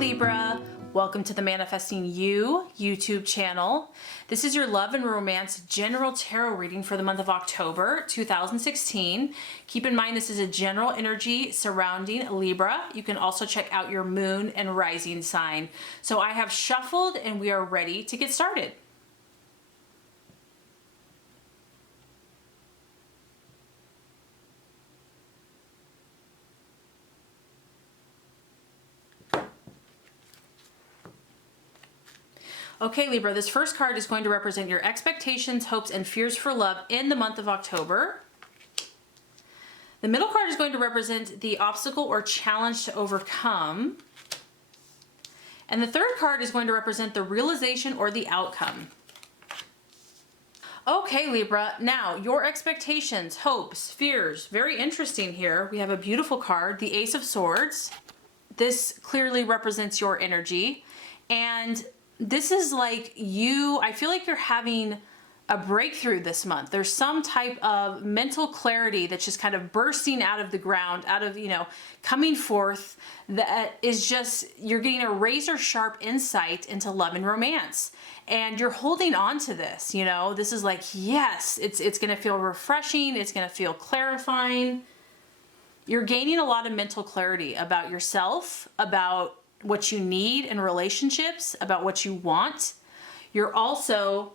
Libra, welcome to the Manifesting You YouTube channel. This is your love and romance general tarot reading for the month of October 2016. Keep in mind this is a general energy surrounding Libra. You can also check out your moon and rising sign. So I have shuffled and we are ready to get started. Okay, Libra, this first card is going to represent your expectations, hopes, and fears for love in the month of October. The middle card is going to represent the obstacle or challenge to overcome. And the third card is going to represent the realization or the outcome. Okay, Libra, now your expectations, hopes, fears, very interesting here. We have a beautiful card, the Ace of Swords. This clearly represents your energy. And this is like I feel like you're having a breakthrough this month. There's some type of mental clarity that's just kind of bursting out of the ground, coming forth, that is just, you're getting a razor sharp insight into love and romance. And you're holding on to this, this is like, yes, it's going to feel refreshing. It's going to feel clarifying. You're gaining a lot of mental clarity about yourself, about what you need in relationships, about what you want. You're also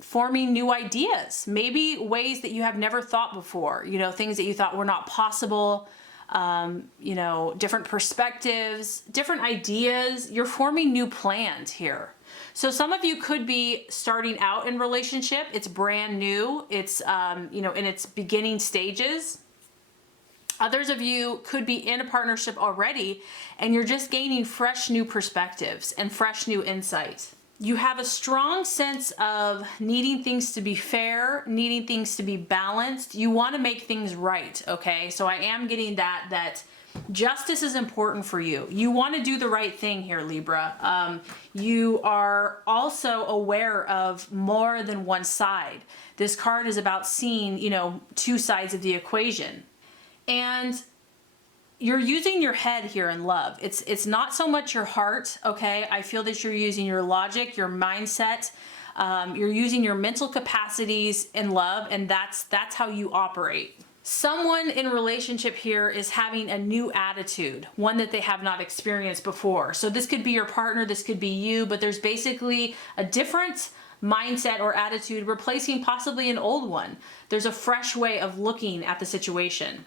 forming new ideas, maybe ways that you have never thought before, things that you thought were not possible, different perspectives, different ideas. You're forming new plans here. So some of you could be starting out in relationship. It's brand new. It's, in its beginning stages. Others of you could be in a partnership already and you're just gaining fresh new perspectives and fresh new insight. You have a strong sense of needing things to be fair, needing things to be balanced. You want to make things right, okay? So I am getting that justice is important for you. You want to do the right thing here, Libra. You are also aware of more than one side. This card is about seeing, two sides of the equation. And you're using your head here in love. It's not so much your heart, okay? I feel that you're using your logic, your mindset. You're using your mental capacities in love, and that's how you operate. Someone in relationship here is having a new attitude, one that they have not experienced before. So this could be your partner, this could be you, but there's basically a different mindset or attitude replacing possibly an old one. There's a fresh way of looking at the situation.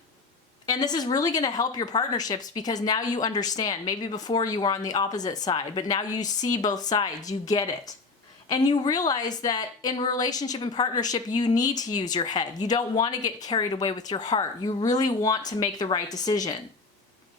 And this is really going to help your partnerships because now you understand. Maybe before you were on the opposite side, but now you see both sides. You get it. And you realize that in relationship and partnership, you need to use your head. You don't want to get carried away with your heart. You really want to make the right decision.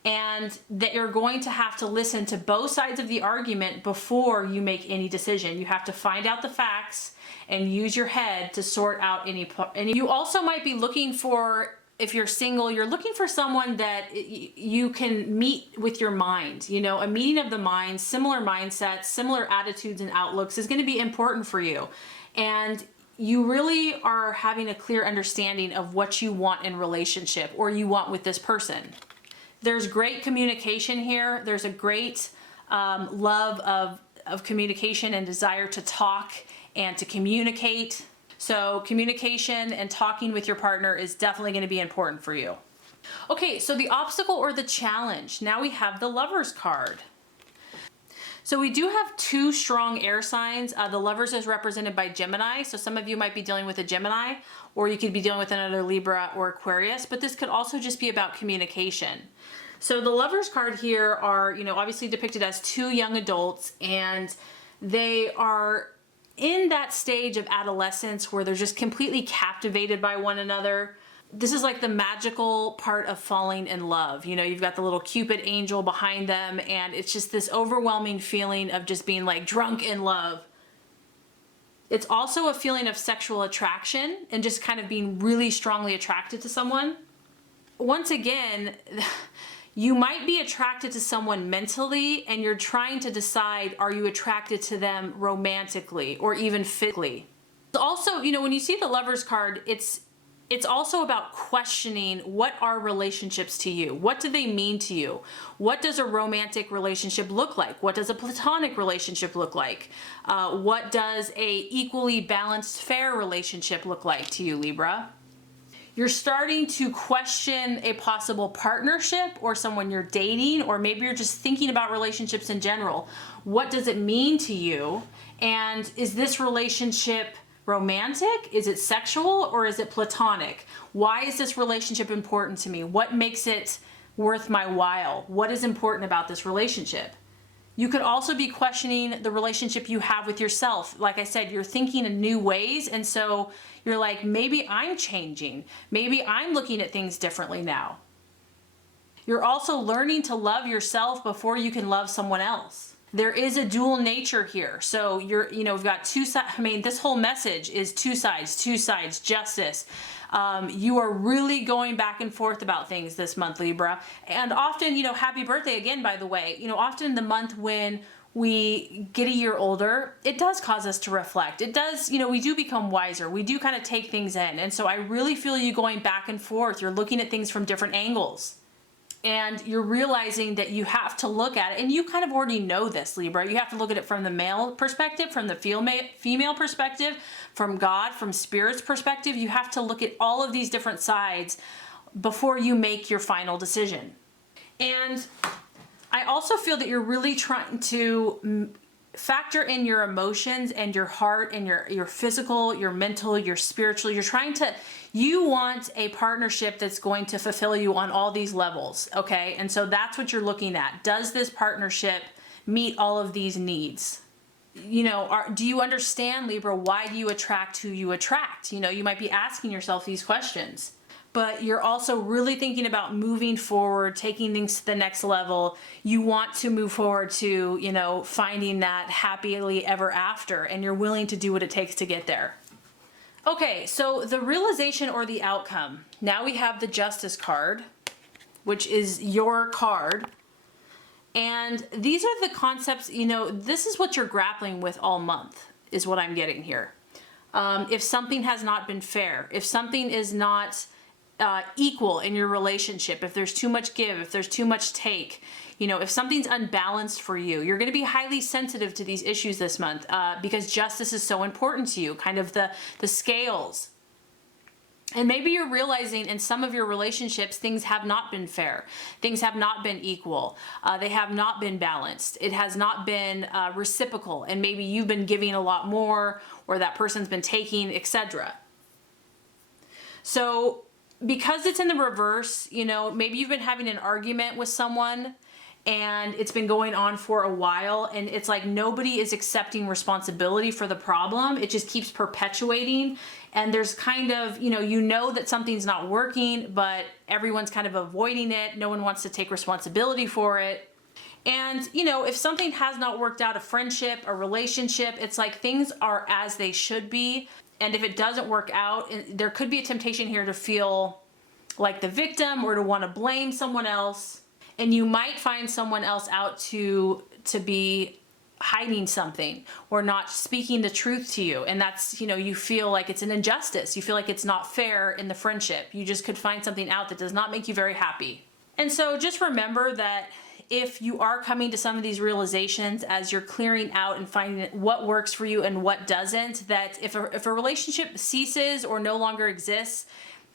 And that you're going to have to listen to both sides of the argument before you make any decision. You have to find out the facts and use your head to sort out any. And you also might be looking for, if you're single, you're looking for someone that you can meet with your mind. A meeting of the mind, similar mindsets, similar attitudes and outlooks is going to be important for you. And you really are having a clear understanding of what you want in relationship or you want with this person. There's great communication here. There's a great love of communication and desire to talk and to communicate. So communication and talking with your partner is definitely going to be important for you. Okay, so the obstacle or the challenge. Now we have the Lovers card. So we do have two strong air signs. The Lovers is represented by Gemini. So some of you might be dealing with a Gemini, or you could be dealing with another Libra or Aquarius, but this could also just be about communication. So the Lovers card here are, obviously depicted as two young adults, and they are in that stage of adolescence where they're just completely captivated by one another. This is like the magical part of falling in love. You've got the little Cupid angel behind them, and it's just this overwhelming feeling of just being like drunk in love. It's also a feeling of sexual attraction and just kind of being really strongly attracted to someone. Once again, you might be attracted to someone mentally and you're trying to decide, are you attracted to them romantically or even physically? Also, when you see the Lovers card, it's It's also about questioning, what are relationships to you? What do they mean to you? What does a romantic relationship look like? What does a platonic relationship look like? What does a equally balanced, fair relationship look like to you, Libra? You're starting to question a possible partnership or someone you're dating, or maybe you're just thinking about relationships in general. What does it mean to you? And is this relationship romantic? Is it sexual, or is it platonic? Why is this relationship important to me? What makes it worth my while? What is important about this relationship? You could also be questioning the relationship you have with yourself. Like I said, you're thinking in new ways, and so you're like, maybe I'm changing. Maybe I'm looking at things differently now. You're also learning to love yourself before you can love someone else. There is a dual nature here. So we've got two sides. I mean, this whole message is two sides, justice. You are really going back and forth about things this month, Libra. And often, happy birthday again, by the way. Often the month when we get a year older, it does cause us to reflect. It does, we do become wiser. We do kind of take things in. And so I really feel you going back and forth. You're looking at things from different angles. And you're realizing that you have to look at it, and you kind of already know this, Libra. You have to look at it from the male perspective, from the female perspective, from God, from Spirit's perspective. You have to look at all of these different sides before you make your final decision. And I also feel that you're really trying to factor in your emotions and your heart and your physical, your mental, your spiritual. You want a partnership that's going to fulfill you on all these levels, okay? And so that's what you're looking at. Does this partnership meet all of these needs? Do you understand, Libra, why do you attract who you attract? You might be asking yourself these questions. But you're also really thinking about moving forward, taking things to the next level. You want to move forward to, finding that happily ever after, and you're willing to do what it takes to get there. Okay, so the realization or the outcome. Now we have the Justice card, which is your card. And these are the concepts, this is what you're grappling with all month, is what I'm getting here. If something has not been fair, if something is not equal in your relationship, if there's too much give, if there's too much take, if something's unbalanced for you, you're going to be highly sensitive to these issues this month because justice is so important to you, kind of the scales. And maybe you're realizing in some of your relationships, things have not been fair. Things have not been equal. They have not been balanced. It has not been reciprocal. And maybe you've been giving a lot more, or that person's been taking, etc. So because it's in the reverse, maybe you've been having an argument with someone and it's been going on for a while, and it's like nobody is accepting responsibility for the problem. It just keeps perpetuating, and there's kind of, that something's not working, but everyone's kind of avoiding it. No one wants to take responsibility for it. And, if something has not worked out, a friendship, a relationship, it's like things are as they should be. And if it doesn't work out, there could be a temptation here to feel like the victim or to want to blame someone else. And you might find someone else out to be hiding something or not speaking the truth to you. And that's, you feel like it's an injustice. You feel like it's not fair in the friendship. You just could find something out that does not make you very happy. And so just remember that if you are coming to some of these realizations as you're clearing out and finding what works for you and what doesn't, that if a relationship ceases or no longer exists,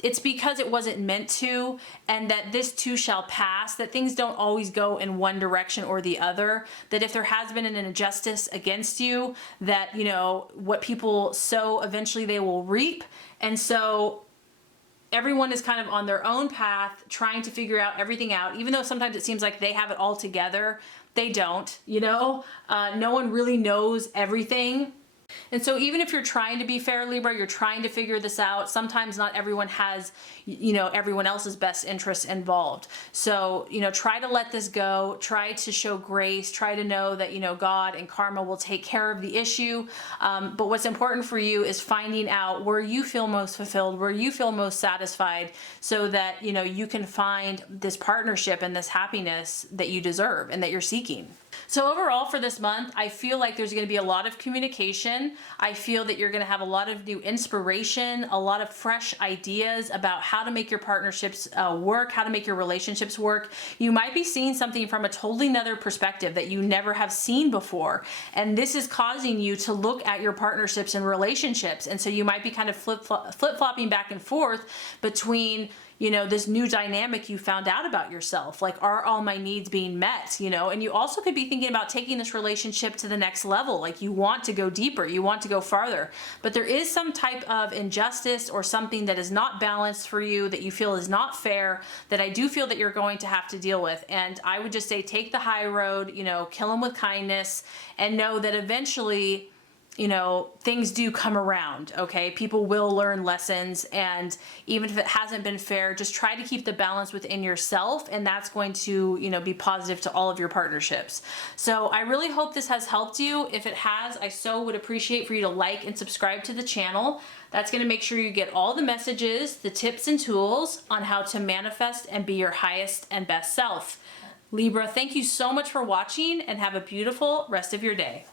it's because it wasn't meant to, and that this too shall pass, that things don't always go in one direction or the other, that if there has been an injustice against you, that, what people sow, eventually they will reap. And so everyone is kind of on their own path, trying to figure out everything out, even though sometimes it seems like they have it all together. They don't, no one really knows everything. And so even if you're trying to be fair, Libra, you're trying to figure this out, sometimes not everyone has, everyone else's best interests involved. So, try to let this go, try to show grace, try to know that, God and karma will take care of the issue. But what's important for you is finding out where you feel most fulfilled, where you feel most satisfied, so that, you can find this partnership and this happiness that you deserve and that you're seeking. So overall for this month, I feel like there's going to be a lot of communication. I feel that you're going to have a lot of new inspiration, a lot of fresh ideas about how to make your partnerships work, how to make your relationships work. You might be seeing something from a totally another perspective that you never have seen before. And this is causing you to look at your partnerships and relationships. And so you might be kind of flip-flopping back and forth between, you know, this new dynamic you found out about yourself. Like, are all my needs being met? You know, and you also could be thinking about taking this relationship to the next level. Like, you want to go deeper, you want to go farther, but there is some type of injustice or something that is not balanced for you that you feel is not fair, that I do feel that you're going to have to deal with. And I would just say, take the high road, you know, kill them with kindness, and know that eventually, you know, things do come around, okay? People will learn lessons, and even if it hasn't been fair, just try to keep the balance within yourself, and that's going to, you know, be positive to all of your partnerships. So I really hope this has helped you. If it has, I so would appreciate for you to like and subscribe to the channel. That's going to make sure you get all the messages, the tips and tools on how to manifest and be your highest and best self. Libra, thank you so much for watching, and have a beautiful rest of your day.